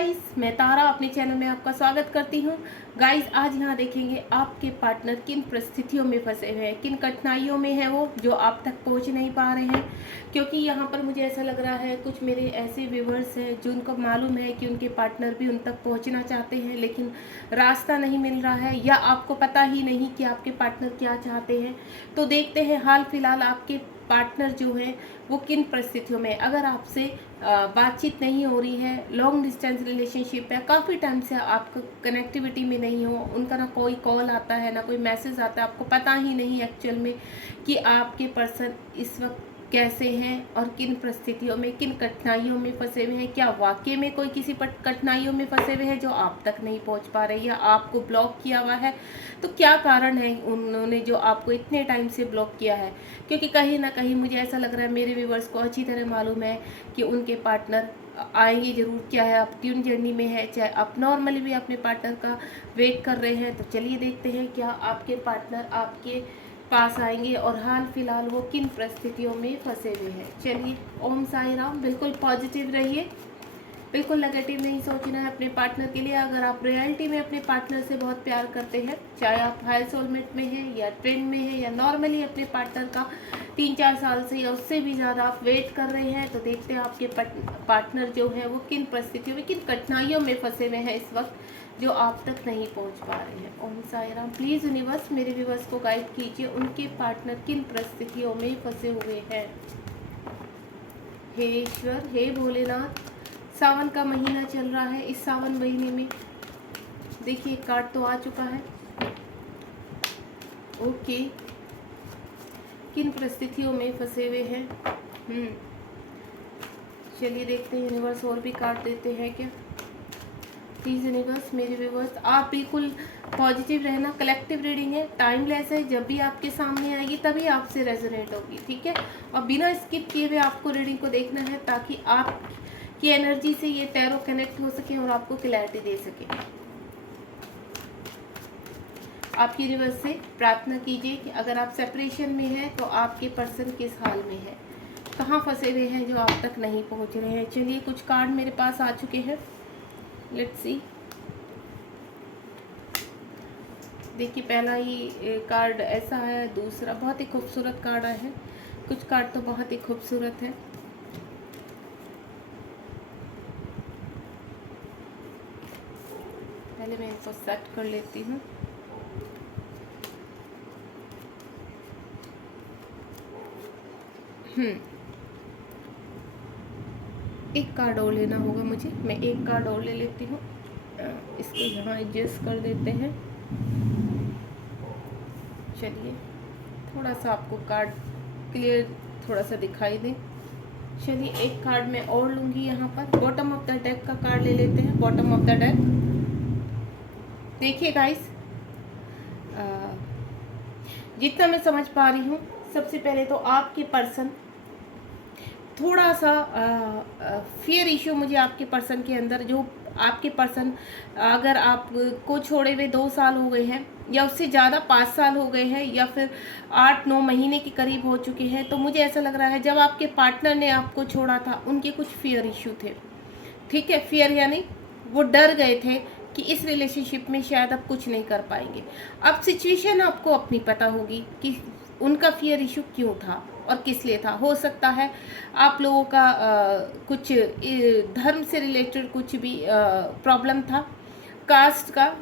Guys, मैं तारा अपने channel में आपका स्वागत करती हूँ। गाइस, आज यहाँ देखेंगे आपके पार्टनर किन परिस्थितियों में फंसे हुए हैं, किन कठिनाइयों में है वो जो आप तक पहुँच नहीं पा रहे हैं। क्योंकि यहाँ पर मुझे ऐसा लग रहा है कुछ मेरे ऐसे व्यूवर्स हैं जिनको मालूम है कि उनके पार्टनर भी उन तक पहुँचना चाहते हैं, लेकिन रास्ता नहीं मिल रहा है या आपको पता ही नहीं कि आपके पार्टनर क्या चाहते हैं। तो देखते हैं हाल फिलहाल आपके पार्टनर जो है वो किन परिस्थितियों में। अगर आपसे बातचीत नहीं हो रही है, लॉन्ग डिस्टेंस रिलेशनशिप है, काफ़ी टाइम से आपका कनेक्टिविटी में नहीं हो, उनका ना कोई कॉल आता है ना कोई मैसेज आता है, आपको पता ही नहीं एक्चुअल में कि आपके पर्सन इस वक्त कैसे हैं और किन परिस्थितियों में, किन कठिनाइयों में फंसे हुए हैं। क्या वाकई में कोई किसी कठिनाइयों में फंसे हुए हैं जो आप तक नहीं पहुंच पा रहे या आपको ब्लॉक किया हुआ है, तो क्या कारण है उन्होंने जो आपको इतने टाइम से ब्लॉक किया है। क्योंकि कहीं ना कहीं मुझे ऐसा लग रहा है, मेरे व्यूवर्स को अच्छी तरह मालूम है कि उनके पार्टनर आएंगे ज़रूर। क्या है, आप ट्यून जर्नी में है, चाहे आप नॉर्मली भी अपने पार्टनर का वेट कर रहे हैं। तो चलिए देखते हैं क्या आपके पार्टनर आपके पास आएंगे और हाल फिलहाल वो किन परिस्थितियों में फंसे हुए हैं। चलिए, ओम साई राम। बिल्कुल पॉजिटिव रहिए, बिल्कुल नेगेटिव नहीं सोचना है अपने पार्टनर के लिए। अगर आप रियलिटी में अपने पार्टनर से बहुत प्यार करते हैं, चाहे आप हाई सोलमेट में हैं या ट्रेन में हैं या नॉर्मली अपने पार्टनर का 3-4 साल से या उससे भी ज़्यादा आप वेट कर रहे हैं, तो देखते हैं आपके पार्टनर जो है वो किन परिस्थितियों में, किन कठिनाइयों में फंसे हुए हैं इस वक्त जो आप तक नहीं पहुंच पा रहे हैं। ओम साई राम। प्लीज़ यूनिवर्स मेरे व्यूवर्स को गाइड कीजिए, उनके पार्टनर किन परिस्थितियों में फंसे हुए हैं। हे ईश्वर, हे भोलेनाथ। सावन का महीना चल रहा है, इस सावन महीने में देखिए कार्ड तो आ चुका है। ओके, किन परिस्थितियों में फंसे हुए हैं। चलिए देखते हैं यूनिवर्स और भी कार्ड देते हैं क्या। प्लीज़ यूनिवर्स मेरे व्यूवर्स आप बिल्कुल पॉजिटिव रहना। कलेक्टिव रीडिंग है, टाइमलेस है, जब भी आपके सामने आएगी तभी आपसे रेजोनेट होगी, ठीक है। और बिना स्किप किए हुए आपको रीडिंग को देखना है ताकि आप की एनर्जी से ये टैरो कनेक्ट हो सके और आपको क्लैरिटी दे सके। आप यूनिवर्स से प्रार्थना कीजिए कि अगर आप सेपरेशन में हैं तो आपके पर्सन किस हाल में है, कहाँ फंसे हुए हैं जो आप तक नहीं पहुंच रहे हैं। चलिए, कुछ कार्ड मेरे पास आ चुके हैं, लेट्स सी। देखिए, पहला ही कार्ड ऐसा है, दूसरा बहुत ही खूबसूरत कार्ड है, कुछ कार्ड तो बहुत ही खूबसूरत है। पहले मैं इनको सेट कर लेती हूँ। एक कार्ड और लेना होगा मुझे, मैं एक कार्ड और ले लेती हूँ। इसको यहाँ एडजस्ट कर देते हैं। चलिए, थोड़ा सा आपको कार्ड क्लियर थोड़ा सा दिखाई दे। चलिए, एक कार्ड मैं और लूँगी यहाँ पर। बॉटम ऑफ द डेक का कार्ड ले लेते हैं। बॉटम ऑफ द डेक देखिए गाइस, जितना मैं समझ पा रही हूँ, सबसे पहले तो आपके पर्सन थोड़ा सा फियर इशू मुझे आपके पर्सन के अंदर, जो आपके पर्सन अगर आप को छोड़े हुए 2 साल हो गए हैं या उससे ज़्यादा 5 साल हो गए हैं या फिर 8-9 महीने के करीब हो चुके हैं, तो मुझे ऐसा लग रहा है जब आपके पार्टनर ने आपको छोड़ा था उनके कुछ फियर इशू थे, ठीक है। फियर यानी वो डर गए थे कि इस रिलेशनशिप में शायद आप कुछ नहीं कर पाएंगे। अब सिचुएशन आपको अपनी पता होगी कि उनका फियर इशू क्यों था और किस लिए था। हो सकता है आप लोगों का कुछ धर्म से रिलेटेड कुछ भी प्रॉब्लम था, कास्ट का,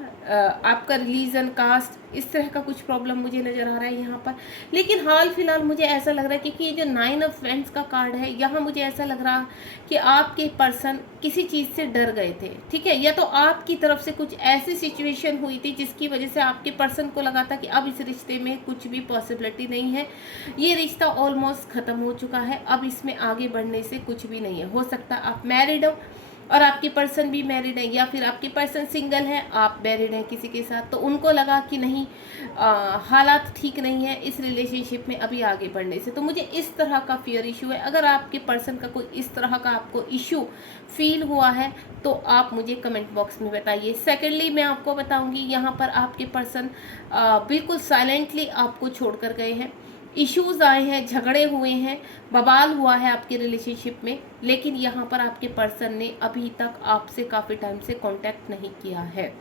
आपका रिलीजन, कास्ट, इस तरह का कुछ प्रॉब्लम मुझे नज़र आ रहा है यहाँ पर। लेकिन हाल फिलहाल मुझे ऐसा लग रहा है, क्योंकि ये जो 9 ऑफ वेंट्स का कार्ड है, यहाँ मुझे ऐसा लग रहा कि आपके पर्सन किसी चीज़ से डर गए थे, ठीक है। या तो आपकी तरफ से कुछ ऐसी सिचुएशन हुई थी जिसकी वजह से आपके पर्सन को लगा था कि अब इस रिश्ते में कुछ भी पॉसिबिलिटी नहीं है, ये रिश्ता ऑलमोस्ट ख़त्म हो चुका है, अब इसमें आगे बढ़ने से कुछ भी नहीं है। हो सकता है आप मैरिड हो और आपके पर्सन भी मैरिड है, या फिर आपके पर्सन सिंगल है, आप मैरिड हैं किसी के साथ, तो उनको लगा कि नहीं, हालात ठीक नहीं है इस रिलेशनशिप में अभी आगे बढ़ने से। तो मुझे इस तरह का फियर इशू है। अगर आपके पर्सन का कोई इस तरह का आपको इशू फील हुआ है तो आप मुझे कमेंट बॉक्स में बताइए। सेकेंडली, मैं आपको बताऊंगी यहाँ पर आपके पर्सन बिल्कुल साइलेंटली आपको छोड़ कर गए हैं। इश्यूज आए हैं, झगड़े हुए हैं, बवाल हुआ है आपके रिलेशनशिप में, लेकिन यहाँ पर आपके पर्सन ने अभी तक आपसे काफ़ी टाइम से कांटेक्ट नहीं किया है।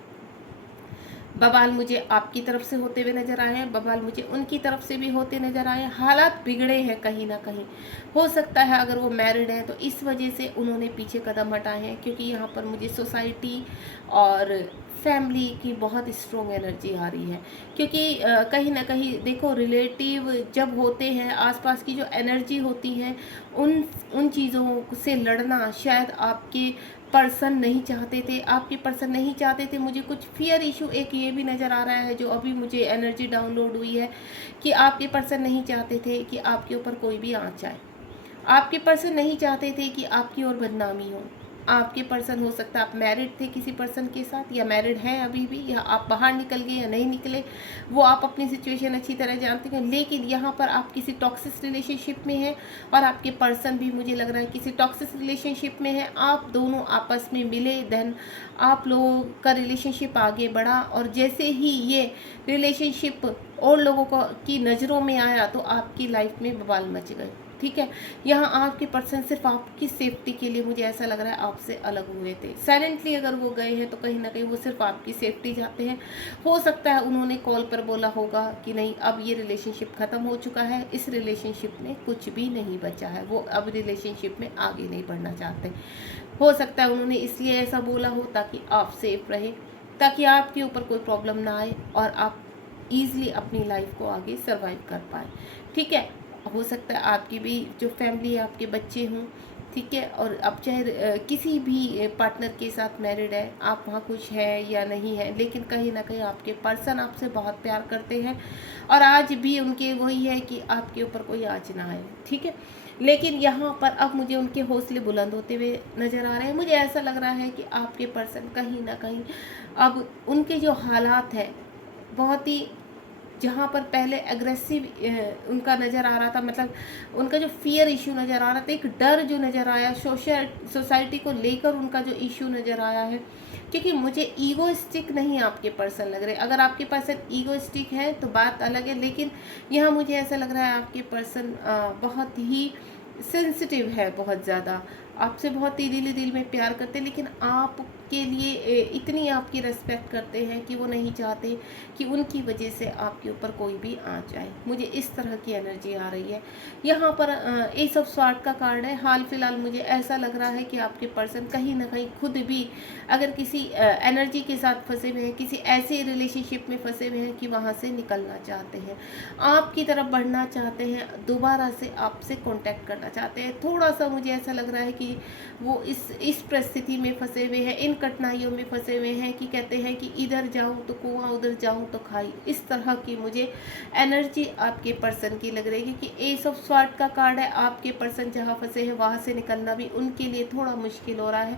बवाल मुझे आपकी तरफ से होते हुए नजर आए हैं, बवाल मुझे उनकी तरफ से भी होते नजर आए हैं। हालात बिगड़े हैं कहीं ना कहीं। हो सकता है अगर वो मैरिड हैं तो इस वजह से उन्होंने पीछे कदम हटाए हैं, क्योंकि यहाँ पर मुझे सोसाइटी और फैमिली की बहुत स्ट्रॉन्ग एनर्जी आ रही है। क्योंकि कहीं ना कहीं देखो, रिलेटिव जब होते हैं, आसपास की जो एनर्जी होती है, उन उन चीज़ों से लड़ना शायद आपके पर्सन नहीं चाहते थे। आपके पर्सन नहीं चाहते थे। मुझे कुछ फियर इशू एक ये भी नज़र आ रहा है, जो अभी मुझे एनर्जी डाउनलोड हुई है, कि आपके पर्सन नहीं चाहते थे कि आपके ऊपर कोई भी आँच आए। आपके पर्सन नहीं चाहते थे कि आपकी ओर बदनामी हो। आपके पर्सन, हो सकता है आप मैरिड थे किसी पर्सन के साथ, या मैरिड हैं अभी भी, या आप बाहर निकल गए या नहीं निकले, वो आप अपनी सिचुएशन अच्छी तरह जानते हैं। लेकिन यहाँ पर आप किसी टॉक्सिक रिलेशनशिप में हैं, और आपके पर्सन भी मुझे लग रहा है किसी टॉक्सिक रिलेशनशिप में है। आप दोनों आपस में मिले, देन आप लोगों का रिलेशनशिप आगे बढ़ा, और जैसे ही ये रिलेशनशिप और लोगों को की नज़रों में आया तो आपकी लाइफ में बवाल मच गए। ठीक है, यहाँ आपके पर्सन सिर्फ आपकी सेफ्टी के लिए, मुझे ऐसा लग रहा है, आपसे अलग हुए थे। साइलेंटली अगर वो गए हैं तो कहीं ना कहीं वो सिर्फ आपकी सेफ्टी चाहते हैं। हो सकता है उन्होंने कॉल पर बोला होगा कि नहीं, अब ये रिलेशनशिप ख़त्म हो चुका है, इस रिलेशनशिप में कुछ भी नहीं बचा है, वो अब रिलेशनशिप में आगे नहीं बढ़ना चाहते। हो सकता है उन्होंने इसलिए ऐसा बोला हो ताकि आप सेफ रहे, ताकि आपके ऊपर कोई प्रॉब्लम ना आए और आप ईजिली अपनी लाइफ को आगे सर्वाइव कर पाए। ठीक है, हो सकता है आपकी भी जो फैमिली है, आपके बच्चे हों, ठीक है, और अब चाहे किसी भी पार्टनर के साथ मैरिड है, आप वहाँ कुछ है या नहीं है, लेकिन कहीं ना कहीं आपके पर्सन आपसे बहुत प्यार करते हैं, और आज भी उनके वही है कि आपके ऊपर कोई आँच ना आए। ठीक है, लेकिन यहाँ पर अब मुझे उनके हौसले बुलंद होते हुए नज़र आ रहे हैं। मुझे ऐसा लग रहा है कि आपके पर्सन कहीं ना कहीं अब उनके जो हालात हैं, बहुत ही, जहाँ पर पहले एग्रेसिव उनका नज़र आ रहा था, मतलब उनका जो फियर इशू नज़र आ रहा था, एक डर जो नज़र आया, सोसाइटी को लेकर उनका जो इशू नज़र आया है, क्योंकि मुझे ईगोइस्टिक नहीं आपके पर्सन लग रहे। अगर आपके पर्सन ईगोइस्टिक है तो बात अलग है, लेकिन यहाँ मुझे ऐसा लग रहा है आपके पर्सन बहुत ही सेंसिटिव है, बहुत ज़्यादा आपसे बहुत ही दिल में प्यार करते हैं, लेकिन आपके लिए इतनी आपकी रेस्पेक्ट करते हैं कि वो नहीं चाहते कि उनकी वजह से आपके ऊपर कोई भी आँच आए। मुझे इस तरह की एनर्जी आ रही है। यहाँ पर एस ऑफ स्वॉर्ड का कार्ड है। हाल फिलहाल मुझे ऐसा लग रहा है कि आपके पर्सन कहीं ना कहीं खुद भी अगर किसी एनर्जी के साथ फंसे हुए हैं, किसी ऐसे रिलेशनशिप में फंसे हुए हैं कि वहाँ से निकलना चाहते हैं, आपकी तरफ बढ़ना चाहते हैं, दोबारा से आपसे कांटेक्ट करना चाहते हैं। थोड़ा सा मुझे ऐसा लग रहा है कि वो इस परिस्थिति में फंसे हुए हैं, इन कठिनाइयों में फंसे हुए हैं कि कहते हैं कि इधर जाऊं तो कुआं, उधर जाऊं तो खाई। इस तरह की मुझे एनर्जी आपके पर्सन की लग रही है, क्योंकि एस ऑफ स्वॉर्ड का कार्ड है। आपके पर्सन जहां फंसे हैं वहां से निकलना भी उनके लिए थोड़ा मुश्किल हो रहा है।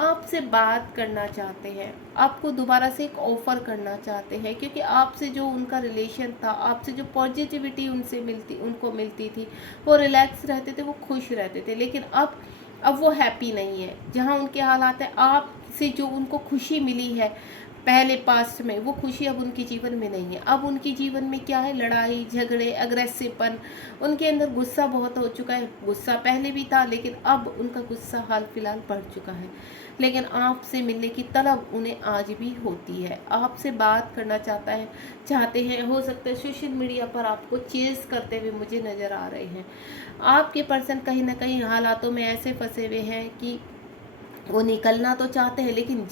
आपसे बात करना चाहते हैं, आपको दोबारा से एक ऑफर करना चाहते हैं, क्योंकि आपसे जो उनका रिलेशन था, आपसे जो पॉजिटिविटी उनको मिलती थी, वो रिलैक्स रहते थे, वो खुश रहते थे, लेकिन अब वो हैप्पी नहीं है। जहाँ उनके हालात है, आपसे जो उनको खुशी मिली है पहले पास्ट में, वो खुशी अब उनके जीवन में नहीं है। अब उनके जीवन में क्या है, लड़ाई झगड़े, अग्रेसिवपन, उनके अंदर गुस्सा बहुत हो चुका है। गुस्सा पहले भी था, लेकिन अब उनका गुस्सा हाल फिलहाल बढ़ चुका है। लेकिन आपसे मिलने की तलब उन्हें आज भी होती है, आपसे बात करना चाहते हैं। हो सकता है सोशल मीडिया पर आपको चेज़ करते हुए मुझे नज़र आ रहे हैं। आपके पर्सन कहीं ना कहीं हालातों में ऐसे फंसे हुए हैं कि वो निकलना तो चाहते हैं, लेकिन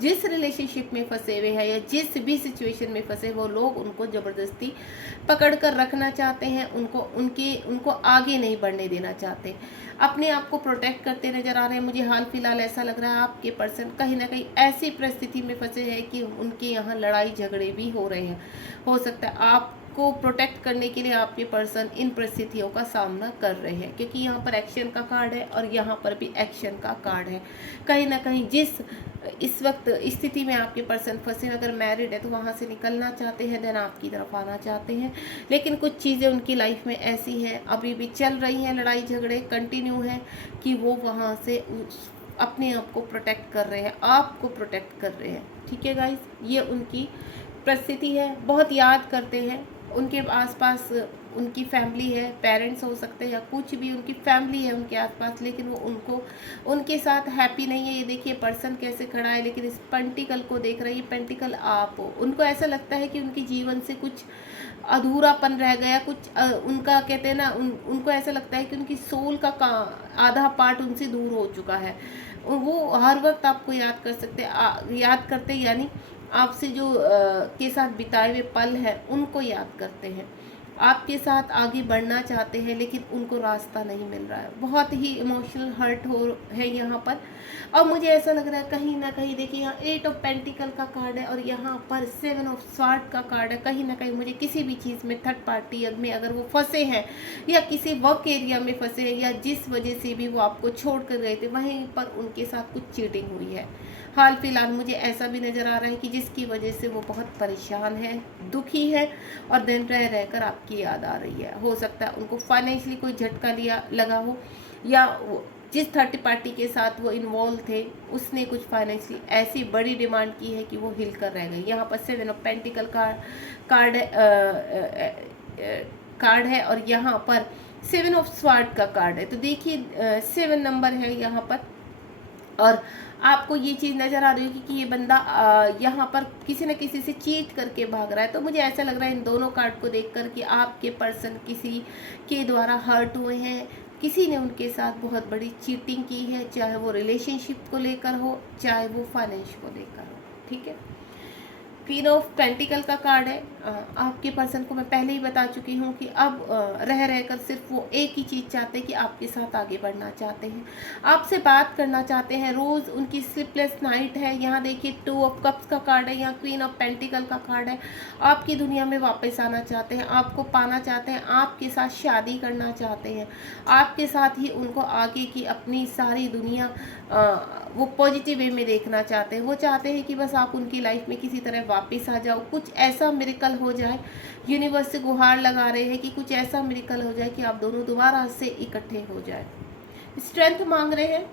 जिस रिलेशनशिप में फंसे हुए हैं या जिस भी सिचुएशन में फंसे, वो लोग उनको ज़बरदस्ती पकड़ कर रखना चाहते हैं, उनको आगे नहीं बढ़ने देना चाहते, अपने आप को प्रोटेक्ट करते नज़र आ रहे हैं। मुझे हाल फिलहाल ऐसा लग रहा है आपके पर्सन कहीं ना कहीं ऐसी परिस्थिति में फंसे हैं कि उनके यहाँ लड़ाई झगड़े भी हो रहे हैं। हो सकता है आपको प्रोटेक्ट करने के लिए आपके पर्सन इन परिस्थितियों का सामना कर रहे हैं, क्योंकि यहाँ पर एक्शन का कार्ड है और यहाँ पर भी एक्शन का कार्ड है। कहीं ना कहीं जिस इस वक्त स्थिति में आपके पर्सन फंसे, अगर मैरिड है तो वहाँ से निकलना चाहते हैं, देन आपकी तरफ आना चाहते हैं, लेकिन कुछ चीज़ें उनकी लाइफ में ऐसी हैं, अभी भी चल रही हैं, लड़ाई झगड़े कंटिन्यू हैं, कि वो वहाँ से अपने आप को प्रोटेक्ट कर रहे हैं, आपको प्रोटेक्ट कर रहे हैं। ठीक है गाइस, ये उनकी परिस्थिति है। बहुत याद करते हैं उनके आसपास उनकी फैमिली है, पेरेंट्स हो सकते हैं या कुछ भी उनकी फैमिली है उनके आसपास, लेकिन वो उनको उनके साथ हैप्पी नहीं है। ये देखिए पर्सन कैसे खड़ा है, लेकिन इस पेंटिकल को देख रहा है। ये पेंटिकल आप हो, उनको ऐसा लगता है कि उनके जीवन से कुछ अधूरापन रह गया, कुछ उनका कहते हैं ना, उनको ऐसा लगता है कि उनकी सोल का आधा पार्ट उनसे दूर हो चुका है। वो हर वक्त आपको याद कर सकते याद करते, यानी आपसे जो के साथ बिताए हुए पल हैं उनको याद करते हैं, आपके साथ आगे बढ़ना चाहते हैं, लेकिन उनको रास्ता नहीं मिल रहा है। बहुत ही इमोशनल हर्ट हो है यहाँ पर। और मुझे ऐसा लग रहा है कहीं ना कहीं, देखिए यहाँ 8 ऑफ पेंटिकल का कार्ड है और यहाँ पर 7 ऑफ स्वॉर्ड का कार्ड है। कहीं ना कहीं मुझे किसी भी चीज़ में थर्ड पार्टी में अगर वो फंसे हैं या किसी वर्क एरिया में फंसे हैं या जिस वजह से भी वो आपको छोड़ कर गए थे, वहीं पर उनके साथ कुछ चीटिंग हुई है। हाल फिलहाल मुझे ऐसा भी नज़र आ रहा है कि जिसकी वजह से वो बहुत परेशान है, दुखी है और दिन रह कर आपकी याद आ रही है। हो सकता है उनको फाइनेंशियली कोई झटका लगा हो, या जिस थर्ड पार्टी के साथ वो इन्वॉल्व थे उसने कुछ फाइनेंशियली ऐसी बड़ी डिमांड की है कि वो हिल कर रह गई। यहाँ पर 7 ऑफ पेंटिकल कार्ड है और यहाँ पर 7 ऑफ स्वॉर्ड का कार्ड है। तो देखिए 7 नंबर है यहाँ पर, और आपको ये चीज़ नज़र आ रही होगी कि ये बंदा यहाँ पर किसी न किसी से चीट करके भाग रहा है। तो मुझे ऐसा लग रहा है इन दोनों कार्ड को देखकर कि आपके पर्सन किसी के द्वारा हर्ट हुए हैं, किसी ने उनके साथ बहुत बड़ी चीटिंग की है, चाहे वो रिलेशनशिप को लेकर हो, चाहे वो फाइनेंस को लेकर हो। ठीक है, क्वीन ऑफ पेंटिकल का कार्ड है। आपके पर्सन को मैं पहले ही बता चुकी हूँ कि अब रह कर सिर्फ वो एक ही चीज़ चाहते हैं कि आपके साथ आगे बढ़ना चाहते हैं, आपसे बात करना चाहते हैं। रोज़ उनकी स्लीपलेस नाइट है। यहाँ देखिए 2 ऑफ कप्स का कार्ड है, यहाँ क्वीन ऑफ पेंटिकल का कार्ड है। आपकी दुनिया में वापस आना चाहते हैं, आपको पाना चाहते हैं, आपके साथ शादी करना चाहते हैं, आपके साथ ही उनको आगे की अपनी सारी दुनिया वो पॉजिटिव वे में देखना चाहते हैं। वो चाहते हैं कि बस आप उनकी लाइफ में किसी तरह वापस आ जाओ, कुछ ऐसा मिरेकल हो जाए। यूनिवर्स से गुहार लगा रहे हैं कि कुछ ऐसा मिरेकल हो जाए कि आप दोनों दोबारा से इकट्ठे हो जाए। स्ट्रेंथ मांग रहे हैं,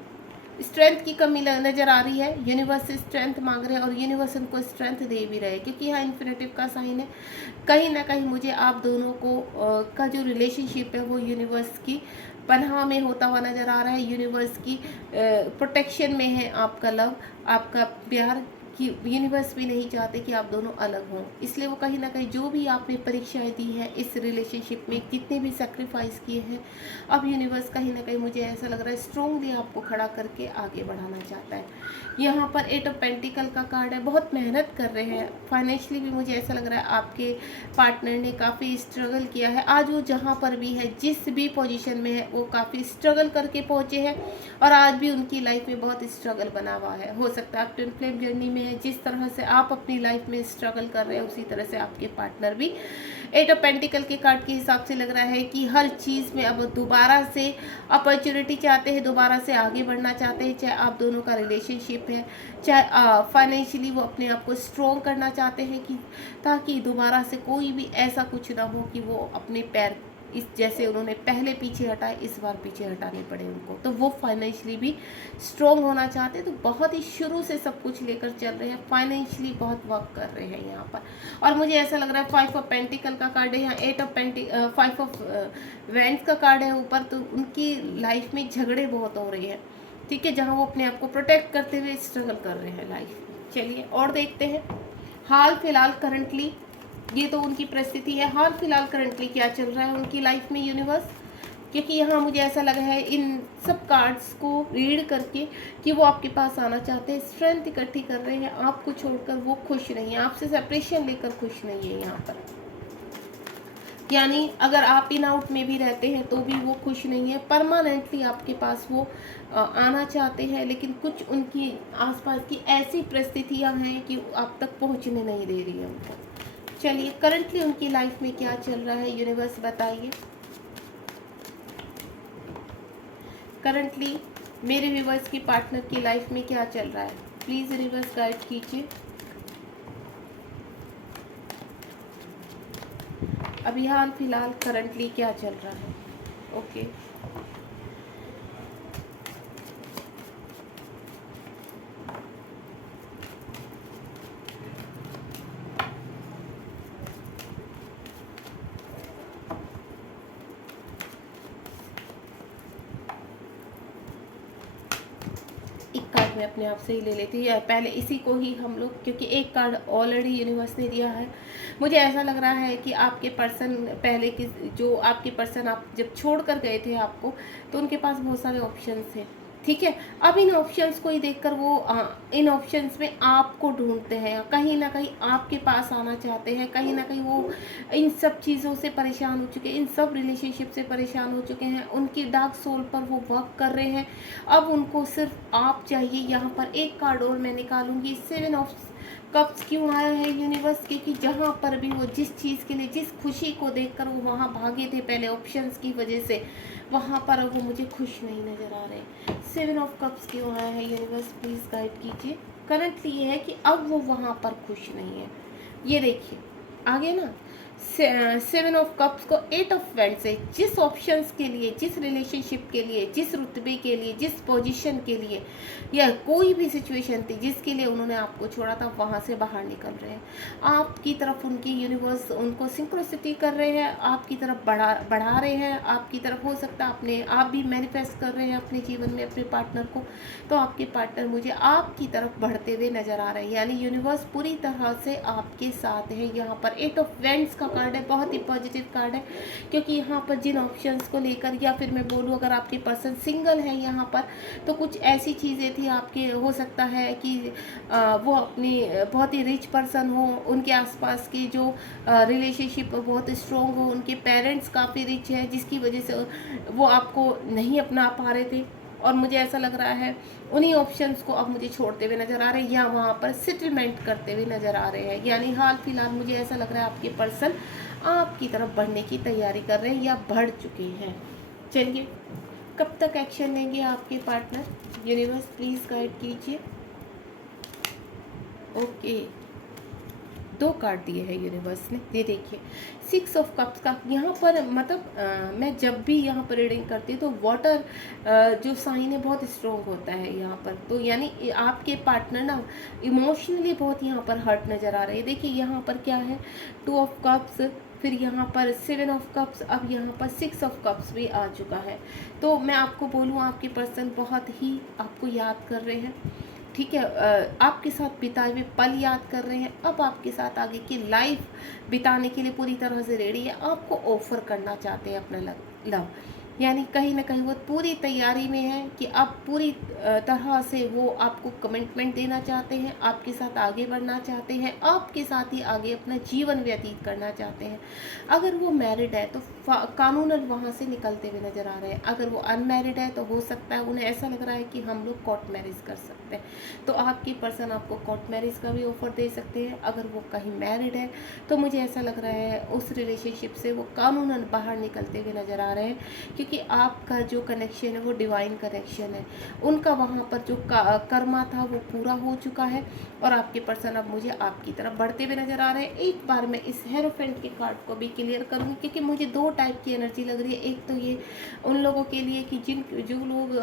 स्ट्रेंथ की कमी नज़र आ रही है। यूनिवर्स से स्ट्रेंथ मांग रहे हैं और यूनिवर्स उनको स्ट्रेंथ दे भी रहे हैं, क्योंकि यहाँ इन्फिनिटिव का साइन है। कहीं ना कहीं मुझे आप दोनों को का जो रिलेशनशिप है वो यूनिवर्स की पनाह में होता हुआ नज़र आ रहा है। यूनिवर्स की प्रोटेक्शन में है आपका लव, आपका प्यार, कि यूनिवर्स भी नहीं चाहते कि आप दोनों अलग हों। इसलिए वो कहीं ना कहीं जो भी आपने परीक्षाएं दी हैं इस रिलेशनशिप में, कितने भी सेक्रीफाइस किए हैं, अब यूनिवर्स कहीं ना कहीं मुझे ऐसा लग रहा है स्ट्रांगली आपको खड़ा करके आगे बढ़ाना चाहता है। यहाँ पर 8 ऑफ पेंटिकल का कार्ड है। बहुत मेहनत कर रहे हैं फाइनेंशियली भी, मुझे ऐसा लग रहा है आपके पार्टनर ने काफ़ी स्ट्रगल किया है। आज वो जहाँ पर भी है, जिस भी पोजीशन में है, वो काफ़ी स्ट्रगल करके पहुँचे हैं और आज भी उनकी लाइफ में बहुत स्ट्रगल बना हुआ है। हो सकता है आप ट्विन फ्लेम जर्नी में है, जिस तरह से आप अपनी लाइफ में स्ट्रगल कर रहे हैं उसी तरह से आपके पार्टनर भी। 8 ऑफ पेंटिकल के कार्ड के हिसाब से लग रहा है कि हर चीज़ में अब दोबारा से अपॉर्चुनिटी चाहते हैं, दोबारा से आगे बढ़ना चाहते हैं, चाहे आप दोनों का रिलेशनशिप है, चाहे फाइनेंशियली वो अपने आप को स्ट्रॉन्ग करना चाहते हैं, कि ताकि दोबारा से कोई भी ऐसा कुछ ना हो कि वो अपने पैर इस जैसे उन्होंने पहले पीछे हटाए इस बार पीछे हटाने पड़े उनको। तो वो फाइनेंशियली भी स्ट्रॉन्ग होना चाहते हैं। तो बहुत ही शुरू से सब कुछ लेकर चल रहे हैं, फाइनेंशियली बहुत वर्क कर रहे हैं यहाँ पर। और मुझे ऐसा लग रहा है 5 ऑफ पेंटिकल का कार्ड है, यहाँ 5 ऑफ वैंड्स का कार्ड है ऊपर। तो उनकी लाइफ में झगड़े बहुत हो रहे हैं, ठीक है, जहाँ वो अपने आप को प्रोटेक्ट करते हुए स्ट्रगल कर रहे हैं लाइफ में। चलिए और देखते हैं हाल फिलहाल करंटली, ये तो उनकी परिस्थिति है, हाल फिलहाल करंटली क्या चल रहा है उनकी लाइफ में यूनिवर्स। क्योंकि यहाँ मुझे ऐसा लगा है इन सब कार्ड्स को रीड करके कि वो आपके पास आना चाहते हैं, स्ट्रेंथ इकट्ठी कर रहे हैं, आपको छोड़कर वो खुश नहीं है, आपसे सेपरेशन लेकर खुश नहीं है यहाँ पर। यानी अगर आप इन आउट में भी रहते हैं तो भी वो खुश नहीं है, परमानेंटली आपके पास वो आना चाहते हैं, लेकिन कुछ उनकी आसपास की ऐसी परिस्थितियाँ हैं कि आप तक पहुँचने नहीं दे रही है उनको। चलिए करंटली उनकी लाइफ में क्या चल रहा है यूनिवर्स बताइए। करंटली मेरे व्यूवर्स की पार्टनर की लाइफ में क्या चल रहा है, प्लीज़ यूनिवर्स गाइड कीजिए। अभी हाल फिलहाल करंटली क्या चल रहा है। ओके मैं अपने आप से ही ले लेती हूँ, या पहले इसी को ही हम लोग, क्योंकि एक कार्ड ऑलरेडी यूनिवर्स ने दिया है। मुझे ऐसा लग रहा है कि आपके पर्सन पहले की, जो आपके पर्सन आप जब छोड़ कर गए थे आपको, तो उनके पास बहुत सारे ऑप्शंस थे, ठीक है। अब इन ऑप्शंस को ही देखकर वो इन ऑप्शंस में आपको ढूंढते हैं, कहीं ना कहीं आपके पास आना चाहते हैं, कहीं ना कहीं वो इन सब चीज़ों से परेशान हो चुके हैं, इन सब रिलेशनशिप से परेशान हो चुके हैं, उनकी डार्क सोल पर वो वर्क कर रहे हैं। अब उनको सिर्फ आप चाहिए। यहाँ पर एक कार्ड और मैं निकालूंगी। 7 ऑफ कप्स क्यों आया है यूनिवर्स के, कि जहाँ पर भी वो जिस चीज़ के लिए, जिस खुशी को देखकर वो वहाँ भागे थे पहले ऑप्शंस की वजह से, वहाँ पर अब वो मुझे खुश नहीं नज़र आ रहे। 7 ऑफ कप्स क्यों आया है यूनिवर्स, प्लीज़ गाइड कीजिए। करंटली ये है कि अब वो वहाँ पर खुश नहीं है। ये देखिए आगे ना, 7 ऑफ कप्स को 8 ऑफ वेंट्स से, जिस ऑप्शंस के लिए, जिस रिलेशनशिप के लिए, जिस रुतबे के लिए, जिस पोजीशन के लिए, या कोई भी सिचुएशन थी जिसके लिए उन्होंने आपको छोड़ा था, वहाँ से बाहर निकल रहे हैं। आपकी तरफ उनकी यूनिवर्स उनको सिंक्रोसिटी कर रहे हैं, आपकी तरफ बढ़ा रहे हैं, आपकी तरफ हो सकता है अपने आप भी मैनिफेस्ट कर रहे हैं अपने जीवन में अपने पार्टनर को। तो आपके पार्टनर मुझे आपकी तरफ बढ़ते हुए नजर आ रहे हैं, यानी यूनिवर्स पूरी तरह से आपके साथ है। यहाँ पर 8 ऑफ वेंट्स का कार्ड है, बहुत ही पॉजिटिव कार्ड है, क्योंकि यहाँ पर जिन ऑप्शंस को लेकर, या फिर मैं बोलूँ अगर आपके पर्सन सिंगल है यहाँ पर, तो कुछ ऐसी चीज़ें थी आपके, हो सकता है कि वो अपनी बहुत ही रिच पर्सन हो, उनके आसपास की जो रिलेशनशिप बहुत स्ट्रॉन्ग हो, उनके पेरेंट्स काफ़ी रिच है, जिसकी वजह से वो आपको नहीं अपना पा रहे थे, और मुझे ऐसा लग रहा है उन्हीं ऑप्शंस को अब मुझे छोड़ते हुए नज़र आ रहे हैं, या वहाँ पर सेटलमेंट करते हुए नज़र आ रहे हैं। यानी हाल फिलहाल मुझे ऐसा लग रहा है आपके पर्सन आपकी तरफ बढ़ने की तैयारी कर रहे हैं या बढ़ चुके हैं। चलिए, कब तक एक्शन लेंगे आपके पार्टनर, यूनिवर्स प्लीज़ गाइड कीजिए। ओके, 2 कार्ड दिए हैं यूनिवर्स ने। ये देखिए 6 ऑफ कप्स का यहाँ पर, मतलब मैं जब भी यहाँ पर रीडिंग करती हूँ तो वाटर जो साइन है बहुत स्ट्रॉन्ग होता है यहाँ पर, तो यानी आपके पार्टनर ना इमोशनली बहुत यहाँ पर हर्ट नज़र आ रहे हैं। देखिए यहाँ पर क्या है, 2 ऑफ कप्स, फिर यहाँ पर 7 ऑफ कप्स, अब यहाँ पर 6 ऑफ कप्स भी आ चुका है। तो मैं आपको बोलूँ आपके पर्सन बहुत ही आपको याद कर रहे हैं, ठीक है, आपके साथ बिताए हुए पल याद कर रहे हैं, अब आपके साथ आगे की लाइफ बिताने के लिए पूरी तरह से रेडी है, आपको ऑफर करना चाहते हैं अपना लव, यानी कहीं ना कहीं वो पूरी तैयारी में है कि अब पूरी तरह से वो आपको कमिटमेंट देना चाहते हैं, आपके साथ आगे बढ़ना चाहते हैं, आपके साथ ही आगे अपना जीवन व्यतीत करना चाहते हैं। अगर वो मैरिड है तो कानूनन वहाँ से निकलते हुए नज़र आ रहे हैं, अगर वो अनमैरिड है तो हो सकता है उन्हें ऐसा लग रहा है कि हम लोग कोर्ट मैरिज कर सकते हैं, तो आपकी पर्सन आपको कोर्ट मैरिज का भी ऑफर दे सकते हैं। अगर वो कहीं मैरिड है तो मुझे ऐसा लग रहा है उस रिलेशनशिप से वो कानूनन बाहर निकलते हुए नज़र आ रहे हैं, क्योंकि आपका जो कनेक्शन है वो डिवाइन कनेक्शन है, उनका वहाँ पर जो कर्मा था वो पूरा हो चुका है, और आपके पर्सन अब मुझे आपकी तरफ बढ़ते हुए नज़र आ रहे हैं। एक बार मैं इस हेरोफेंट के कार्ड को भी क्लियर करूँगी, क्योंकि मुझे 2 टाइप की एनर्जी लग रही है। एक तो ये उन लोगों के लिए कि जो लोग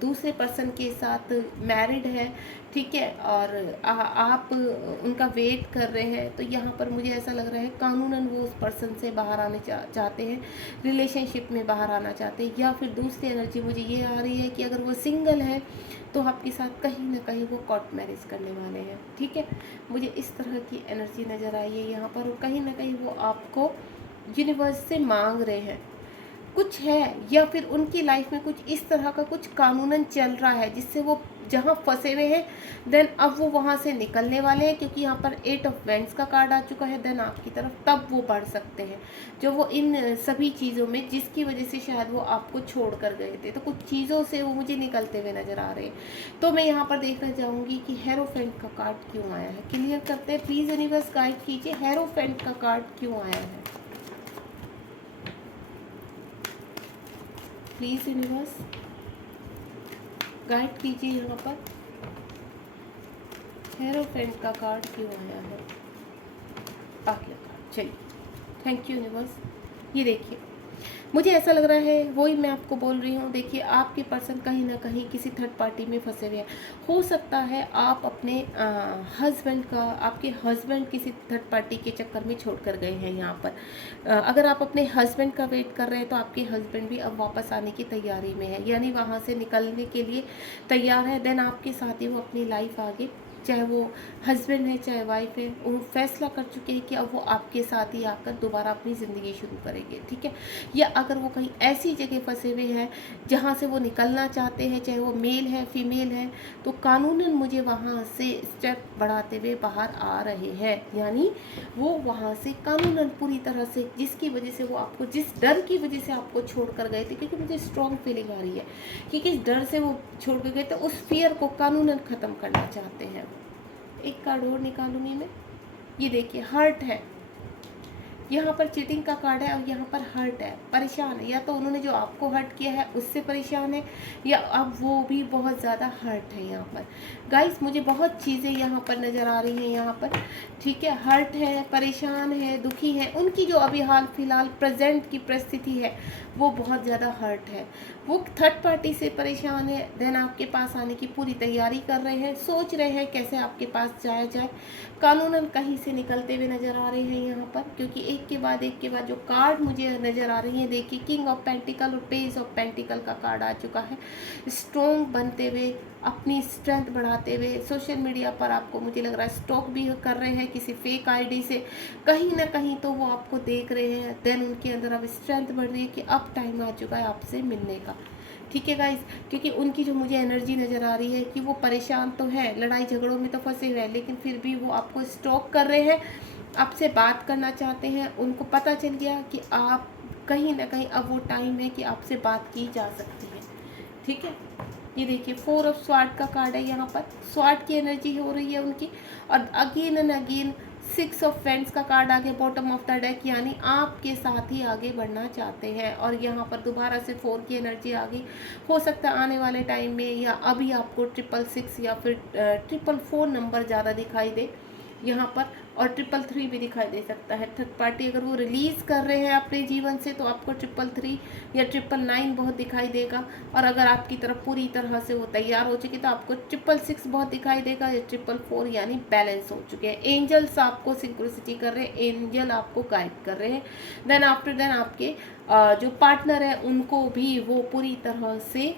दूसरे पर्सन के साथ मैरिड है, ठीक है, और आप उनका वेट कर रहे हैं, तो यहाँ पर मुझे ऐसा लग रहा है कानूनन वो उस पर्सन से बाहर आने चाहते हैं, रिलेशनशिप में बाहर आना चाहते हैं। या फिर दूसरी एनर्जी मुझे ये आ रही है कि अगर वो सिंगल है तो आपके साथ कहीं ना कहीं वो कोर्ट मैरिज करने वाले हैं, ठीक है, मुझे इस तरह की एनर्जी नज़र आई है यहाँ पर, और कहीं ना कहीं वो आपको यूनिवर्स से मांग रहे हैं कुछ है, या फिर उनकी लाइफ में कुछ इस तरह का कुछ कानूनन चल रहा है जिससे वो जहाँ फंसे हुए हैं, देन अब वो वहाँ से निकलने वाले हैं, क्योंकि यहाँ पर 8 ऑफ वेंट्स का कार्ड आ चुका है, देन आपकी तरफ तब वो बढ़ सकते हैं, जो वो इन सभी चीज़ों में जिसकी वजह से शायद वो आपको छोड़ कर गए थे, तो कुछ चीज़ों से वो मुझे निकलते हुए नज़र आ रहे हैं। तो मैं यहाँ पर देखना चाहूँगी कि हेरोफेंट का कार्ड क्यों आया है, क्लियर करते हैं प्लीज़ यूनिवर्स गाइड कीजिए, हेरोफेंट का कार्ड क्यों आया है प्लीज़ यूनिवर्स गाइड कीजिए। यहाँ पर हेरोफेंट का कार्ड क्यों आया है, अगला कार्ड, चलिए, थैंक यू यूनिवर्स। ये देखिए मुझे ऐसा लग रहा है, वही मैं आपको बोल रही हूँ। देखिए, आपके पर्सन कहीं ना कहीं किसी थर्ड पार्टी में फंसे हुए हैं। हो सकता है आप अपने हस्बैंड का, आपके हस्बैंड किसी थर्ड पार्टी के चक्कर में छोड़ कर गए हैं यहाँ पर। अगर आप अपने हस्बैंड का वेट कर रहे हैं तो आपके हस्बैंड भी अब वापस आने की तैयारी में है, यानी वहाँ से निकलने के लिए तैयार है। देन आपके साथ ही वो अपनी लाइफ आगे, चाहे वो हस्बैंड है चाहे वाइफ है, वो फैसला कर चुके हैं कि अब वो आपके साथ ही आकर दोबारा अपनी ज़िंदगी शुरू करेंगे, ठीक है। या अगर वो कहीं ऐसी जगह फंसे हुए हैं जहाँ से वो निकलना चाहते हैं, चाहे वो मेल है फीमेल है, तो कानूनन मुझे वहाँ से स्टेप बढ़ाते हुए बाहर आ रहे हैं। यानी वो वहाँ से कानूनन पूरी तरह से, जिसकी वजह से वो आपको, जिस डर की वजह से आपको छोड़ कर गए थे, क्योंकि मुझे स्ट्रॉन्ग फीलिंग आ रही है कि किस डर से वो छोड़ कर गए थे, उस फियर को कानूनन ख़त्म करना चाहते हैं। एक कार्ड और निकालूंगी मैं। ये देखिए, हर्ट है यहाँ पर, चीटिंग का कार्ड है और यहाँ पर हर्ट है, परेशान है। या तो उन्होंने जो आपको हर्ट किया है उससे परेशान है, या अब वो भी बहुत ज़्यादा हर्ट है यहाँ पर। गाइस, मुझे बहुत चीज़ें यहाँ पर नज़र आ रही हैं यहाँ पर, ठीक है। हर्ट है, परेशान है, दुखी है। उनकी जो अभी हाल फिलहाल प्रेजेंट की परिस्थिति है वो बहुत ज़्यादा हर्ट है। वो थर्ड पार्टी से परेशान है, देन आपके पास आने की पूरी तैयारी कर रहे हैं, सोच रहे हैं कैसे आपके पास जाया जाए। कानूनन कहीं से निकलते हुए नज़र आ रहे हैं यहाँ पर, क्योंकि एक के बाद जो कार्ड मुझे नज़र आ रही है, देखिए, किंग ऑफ पेंटिकल और पेज ऑफ पेंटिकल का कार्ड आ चुका है। स्ट्रॉन्ग बनते हुए, अपनी स्ट्रेंथ बढ़ाते हुए, सोशल मीडिया पर आपको मुझे लग रहा है स्टॉक भी कर रहे हैं किसी फेक आईडी से, कहीं ना कहीं तो वो आपको देख रहे हैं। देन उनके अंदर अब स्ट्रेंथ बढ़ रही है कि अब टाइम आ चुका है आपसे मिलने का, ठीक है गाइस। क्योंकि उनकी जो मुझे एनर्जी नज़र आ रही है कि वो परेशान तो है, लड़ाई झगड़ों में तो फंसे हुए हैं, लेकिन फिर भी वो आपको स्टॉक कर रहे हैं, आपसे बात करना चाहते हैं। उनको पता चल गया कि आप कहीं ना कहीं, अब वो टाइम है कि आपसे बात की जा सकती है, ठीक है। ये देखिए, 4 ऑफ स्वॉर्ड का कार्ड है यहाँ पर, स्वॉर्ड की एनर्जी हो रही है उनकी। और again and again 6 of friends का कार्ड आगे बॉटम ऑफ द डेक, यानी आपके साथ ही आगे बढ़ना चाहते हैं। और यहाँ पर दोबारा से 4 की एनर्जी आ गई। हो सकता है आने वाले टाइम में या अभी आपको 666 या फिर 444 नंबर ज़्यादा दिखाई दे यहाँ पर, और 333 भी दिखाई दे सकता है। थर्ड पार्टी अगर वो रिलीज़ कर रहे हैं अपने जीवन से तो आपको 333 या 999 बहुत दिखाई देगा। और अगर आपकी तरफ पूरी तरह से वो तैयार हो चुकी तो आपको 666 बहुत दिखाई देगा, या 444, यानी बैलेंस हो चुके हैं। एंजल्स आपको सिंक्रोसिटी कर रहे हैं, एंजल आपको गाइड कर रहे हैं। देन आफ्टर देन आपके जो पार्टनर है उनको भी वो पूरी तरह से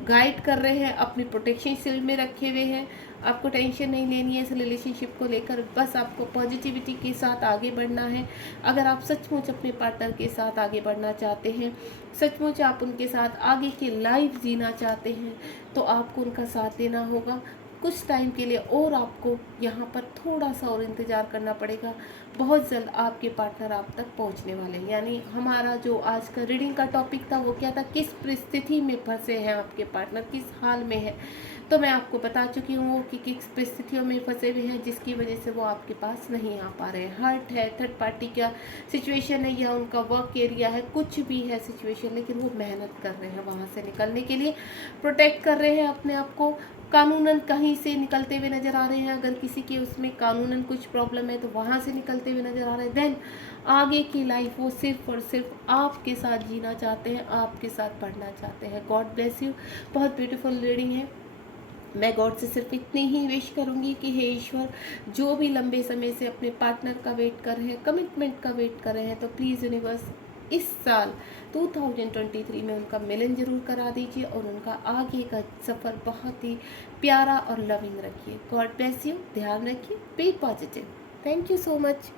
गाइड कर रहे हैं, अपनी प्रोटेक्शन शील्ड में रखे हुए हैं। आपको टेंशन नहीं लेनी है इस रिलेशनशिप को लेकर, बस आपको पॉजिटिविटी के साथ आगे बढ़ना है। अगर आप सचमुच अपने पार्टनर के साथ आगे बढ़ना चाहते हैं, सचमुच आप उनके साथ आगे की लाइफ जीना चाहते हैं, तो आपको उनका साथ देना होगा कुछ टाइम के लिए। और आपको यहाँ पर थोड़ा सा और इंतज़ार करना पड़ेगा। बहुत जल्द आपके पार्टनर आप तक पहुँचने वाले हैं। यानी हमारा जो आज का रीडिंग का टॉपिक था वो क्या था, किस परिस्थिति में फंसे हैं आपके पार्टनर, किस हाल में है। तो मैं आपको बता चुकी हूँ कि किस परिस्थितियों में फंसे हुए हैं जिसकी वजह से वो आपके पास नहीं आ पा रहे हैं। हर्ट है, थर्ड पार्टी का सिचुएशन है, या उनका वर्क एरिया है, कुछ भी है सिचुएशन, लेकिन वो मेहनत कर रहे हैं वहाँ से निकलने के लिए, प्रोटेक्ट कर रहे हैं अपने आप को। कानूनन कहीं से निकलते हुए नज़र आ रहे हैं। अगर किसी के उसमें कानूनन कुछ प्रॉब्लम है तो वहाँ से निकलते हुए नज़र आ रहे हैं। देन आगे की लाइफ वो सिर्फ और सिर्फ आपके साथ जीना चाहते हैं, आपके साथ पढ़ना चाहते हैं। God bless you. बहुत ब्यूटीफुल रीडिंग है। मैं गॉड से सिर्फ इतनी ही विश करूंगी कि हे ईश्वर, जो भी लंबे समय से अपने पार्टनर का वेट कर रहे हैं, कमिटमेंट का वेट कर रहे हैं, तो प्लीज़ यूनिवर्स इस साल 2023 में उनका मिलन जरूर करा दीजिए और उनका आगे का सफ़र बहुत ही प्यारा और लविंग रखिए। God bless you. ध्यान रखिए, be positive. Thank you so much.